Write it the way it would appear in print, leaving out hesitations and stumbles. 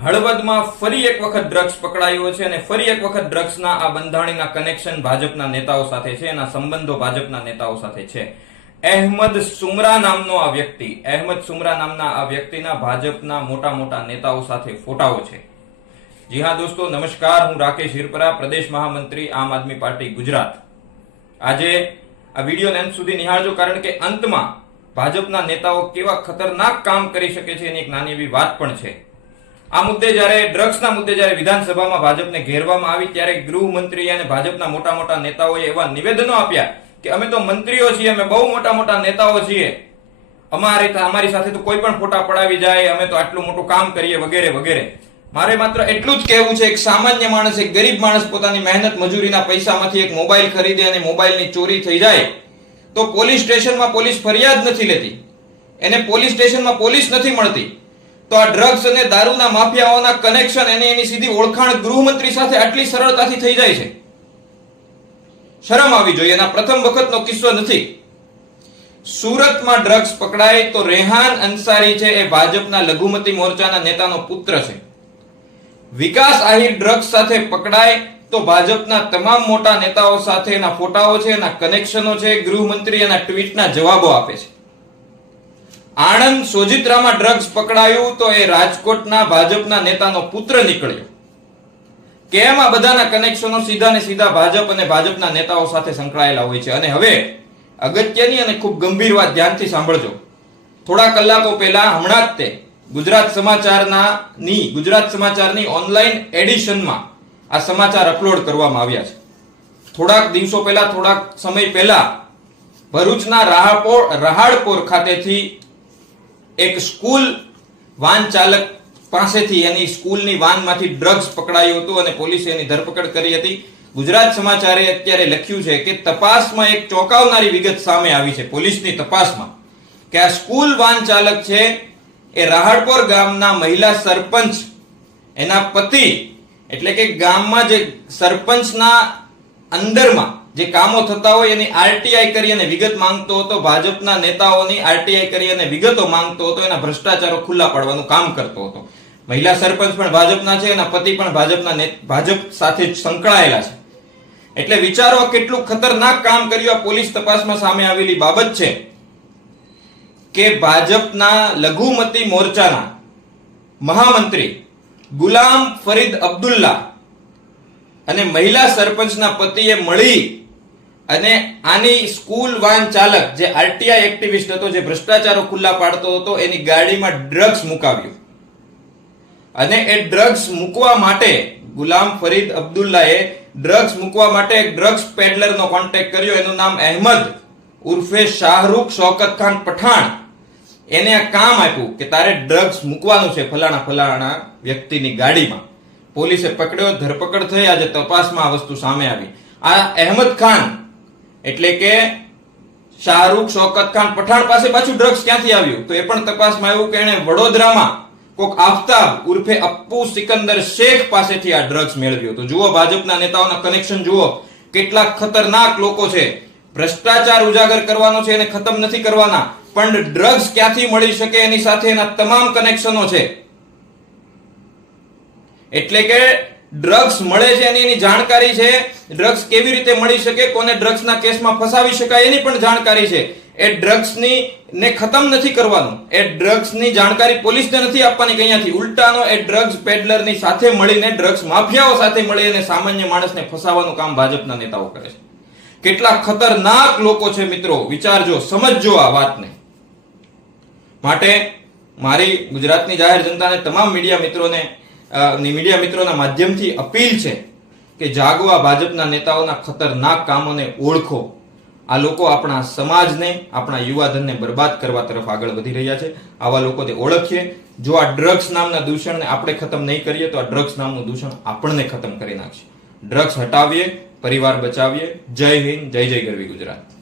હળવદમાં ફરી એક વખત ડ્રગ્સ પકડાયો છે અને ફરી એક વખત ડ્રગ્સના આ બંધાણીના કનેક્શન ભાજપના નેતાઓ સાથે છે, એના સંબંધો ભાજપના નેતાઓ સાથે છે. અહેમદ સુમરા નામનો આ વ્યક્તિ, અહેમદ સુમરા નામના આ વ્યક્તિના ભાજપના મોટા મોટા નેતાઓ સાથે ફોટાઓ છે. જી હા દોસ્તો, નમસ્કાર. હું રાકેશ હિરપરા, પ્રદેશ મહામંત્રી આમ આદમી પાર્ટી ગુજરાત. આજે આ વિડીયોને અંત સુધી નિહાળજો, કારણ કે અંતમાં ભાજપના નેતાઓ કેવા ખતરનાક કામ કરી શકે છે એની એક નાની એવી વાત પણ છે. આ મુદ્દે જ્યારે ડ્રગ્સના મુદ્દે જ્યારે વિધાનસભામાં ભાજપને ઘેરવામાં આવી ત્યારે ગૃહમંત્રી અને ભાજપના મોટા મોટા નેતાઓએ એવા નિવેદનો આપ્યા કે અમે તો મંત્રીઓ છીએ, અમે બહુ મોટા મોટા નેતાઓ છીએ, અમારી સાથે તો કોઈ પણ ફોટા પડાવી જાય, અમે તો આટલું મોટું કામ કરીએ વગેરે વગેરે. મારે માત્ર એટલું જ કહેવું છે, એક સામાન્ય માણસ, એક ગરીબ માણસ પોતાની મહેનત મજૂરીના પૈસામાંથી એક મોબાઈલ ખરીદે અને મોબાઈલની ચોરી થઈ જાય તો પોલીસ સ્ટેશનમાં પોલીસ ફરિયાદ નથી લેતી, એને પોલીસ સ્ટેશનમાં પોલીસ નથી મળતી. તો આ ડ્રગ્સ અને દારૂના માફિયાઓના કનેક્શન, એની સીધી ઓળખાણ ગૃહમંત્રી સાથે આટલી સરળતાથી થઈ જાય છે. શરમ આવી જોઈએ. એના પ્રથમ વખતનો કિસ્સો નથી. સુરતમાં ડ્રગ્સ પકડાય તો રેહાન અંસારી છે, એ ભાજપના લઘુમતી મોરચાના નેતાનો પુત્ર છે. વિકાસ આહિર ડ્રગ્સ સાથે પકડાય તો ભાજપના તમામ મોટા નેતાઓ સાથે એના ફોટાઓ છે, એના કનેક્શનો છે. ગૃહમંત્રી એના ટ્વીટના જવાબો આપે છે. આણંદ સોજિત્રામાં ડ્રગ્સ પકડાયું તો એ રાજકોટના ભાજપના નેતાનો પુત્ર નીકળ્યો. કેમ આ બધાના કનેક્શનો સીધા ને સીધા ભાજપ અને ભાજપના નેતાઓ સાથે સંકળાયેલા હોય છે. અને હવે અગત્યની અને ખૂબ ગંભીર વાત ધ્યાનથી સાંભળજો. થોડા કલાકો પહેલા હમણાં જ તે ગુજરાત સમાચારની ઓનલાઈન એડિશનમાં આ સમાચાર અપલોડ કરવામાં આવ્યા છે. થોડાક દિવસો પહેલા, થોડાક સમય પહેલા ભરૂચના રહાડપોર ખાતેથી એક સ્કૂલ વાન ચાલક પાસેથી, એની સ્કૂલની વાનમાંથી ડ્રગ્સ પકડાયું હતું અને પોલીસે એની ધરપકડ કરી હતી. ગુજરાત સમાચારે અત્યારે લખ્યું છે કે તપાસમાં એક ચોંકાવનારી વિગત સામે આવી છે પોલીસની તપાસમાં, કે આ સ્કૂલ વાન ચાલક છે એ રહાડપોર ગામના મહિલા સરપંચ, એના પતિ, એટલે કે ગામમાં જે સરપંચના અંદરમાં જે કામો થતા હોય એની આરટીઆઈ કરી અને વિગત માંગતો હતો, ભાજપના નેતાઓની આરટીઆઈ કરી અને વિગતો માંગતો હતો, એના ભ્રષ્ટાચારો ખુલ્લા પાડવાનું કામ કરતો હતો. મહિલા સરપંચ પણ ભાજપના છે, એના પતિ પણ ભાજપ સાથે સંકળાયેલા છે. એટલે વિચારો કેટલું ખતરનાક કામ કર્યું. આ પોલીસ તપાસમાં સામે આવેલી બાબત છે કે ભાજપના લઘુમતી મોરચાના મહામંત્રી ગુલામ ફરીદ અબ્દુલ્લા અને મહિલા સરપંચના પતિએ મળી અને આની સ્કૂલ વાન ચાલક, જે આરટીઆઈ એક્ટિવિસ્ટ હતો, જે ભ્રષ્ટાચારો ખુલ્લા પાડતો હતો, એની ગાડીમાં ડ્રગ્સ મુકાવ્યું. અને એ ડ્રગ્સ મૂકવા માટે ગુલામ ફરીદ અબ્દુલ્લાએ ડ્રગ્સ મૂકવા માટે એક ડ્રગ્સ પેડલરનો કોન્ટેક્ટ કર્યો. એનું નામ અહેમદ ઉર્ફે શાહરૂખ શૌકત ખાન પઠાણ. એને આ કામ આપ્યું કે તારે ડ્રગ્સ મૂકવાનું છે ફલાણા વ્યક્તિની ગાડીમાં. પોલીસે પકડ્યો, ધરપકડ થઈ. આજે તપાસમાં આ વસ્તુ સામે આવી. આ અહેમદ ખાન એટલે કે શાહરૂખ શૌકત ખાન પઠાણ પાસે પાછું ડ્રગ્સ ક્યાંથી આવ્યું તો એ પણ તપાસમાં આવ્યું કે એને વડોદરામાં કોક આફતાબ ઉર્ફે અપ્પુ સિકંદર શેખ પાસેથી આ ડ્રગ્સ મેળવ્યો. તો જુઓ, ભાજપના નેતાઓના કનેક્શન જુઓ, કેટલા ખતરનાક લોકો છે. ભ્રષ્ટાચાર ઉજાગર કરવાનો છે, એને ખતમ નથી કરવાના, પણ ડ્રગ્સ ક્યાંથી મળી શકે એની સાથે એના તમામ કનેક્શનો છે. એટલે કે ડ્રગ્સ મળે છે એની જાણકારી છે, ડ્રગ્સ કેવી રીતે મળી શકે, કોને ડ્રગ્સના કેસમાં ફસાવી શકાય એની પણ જાણકારી છે. એ ડ્રગ્સની ને ખતમ નથી કરવાનું, એ ડ્રગ્સની જાણકારી પોલીસને નથી આપવાની કયાંથી, ઉલટાનો એ ડ્રગ્સ પેડલરની સાથે મળીને, ડ્રગ્સ માફિયાઓ સાથે મળી અને સામાન્ય માણસને ફસાવવાનું કામ ભાજપના નેતાઓ કરે છે. કેટલા ખતરનાક લોકો છે મિત્રો, વિચારજો, સમજજો આ વાતને. માટે મારી ગુજરાતની જાહેર જનતાને, તમામ મીડિયા મિત્રોના માધ્યમથી અપીલ છે કે જાગવા, ભાજપના નેતાઓના ખતરનાક કામોને ઓળખો. આ લોકો આપણા સમાજને, આપણા યુવાધનને બરબાદ કરવા તરફ આગળ વધી રહ્યા છે. આવા લોકોને ઓળખીએ. જો આ ડ્રગ્સ નામના દૂષણને આપણે ખતમ નહીં કરીએ તો આ ડ્રગ્સ નામનું દૂષણ આપણને ખતમ કરી નાખશે. ડ્રગ્સ હટાવીએ, પરિવાર બચાવીએ. જય હિન્દ, જય જય ગરવી ગુજરાત.